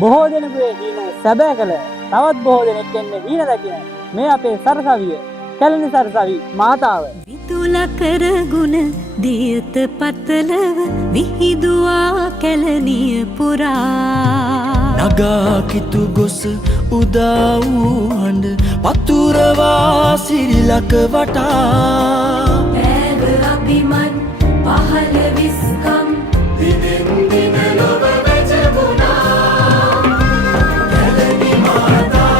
බොහෝ දෙනෙකුගේ හීන සැබෑ කළ තවත් බොහෝ දෙනෙක් එන්නේ හීන දකින මේ අපේ සරසවිය කැලණි සරසවි මාතාව විතුල කරගුණ දියත පතලව විහිදුවා කැලණිය පුරා නගා කිතු ගොස් උදා වූ හඬ පතුරවා සිරිලක වටා පෑව අභිමන් පහළ විස්කම් දිනෙන් දින ලොව වැජඹුණා කැලණි මාතා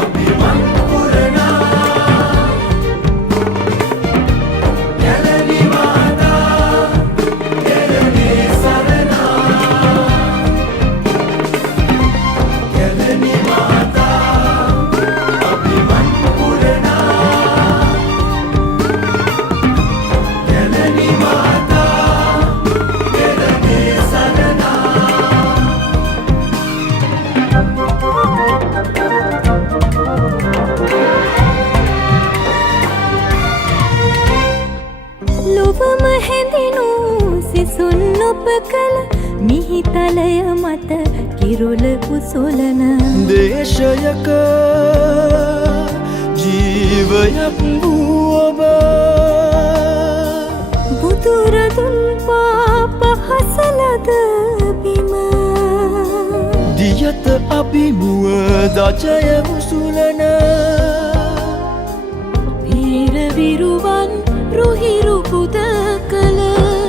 අභිමන් පුරනා කැලණි මාතා කැලණි සරණා කැලණි මාතා අභිමන් පුරනා කැලණි මාතා කැලණි සරණා ලොවම හැඳිනු සිසුන් ඔබ කළ මිහිතලය මත කිරුල උසුලන දේශයක ජීවයක් වූ ඔබ බුදුරදුන් පාප හසලද බිම දියත අභිමුව දජය උසුලන වීර විරුවන් රුහිරු පුද කළ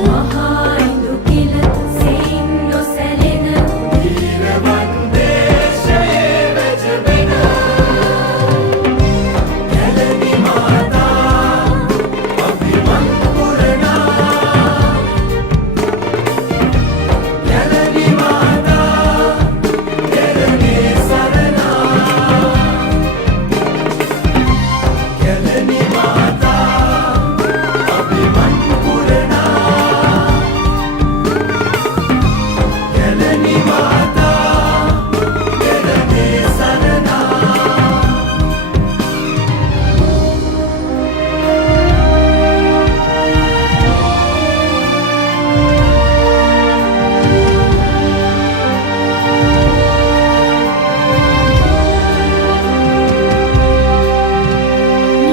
මහා ඉඳු කිල සෙයින් නොසැලෙන වීරවන් දේශයේ වැජඹෙන කැලණි මාතා අභිමන් පුරනා කැලණි මාතා කැලණි සරණා කැලණි මාතා අභිමන් පුරනා කැලණි මාතා කැලණි සරණා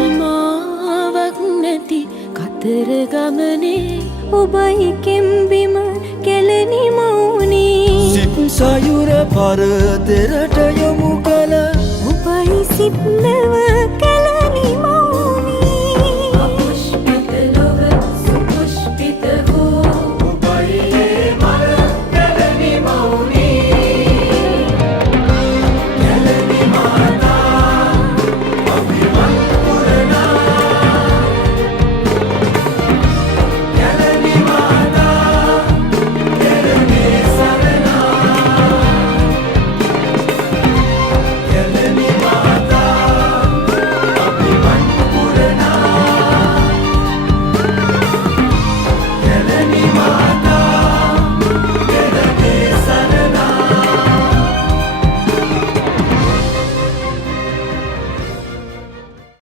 නිමාවක් නැති කතර ගමනේ ඔබයි කෙම්බිම කැලණි මවුනේ සිත් සයුර පරතරට යොමු කළ ඔබයි සිත්න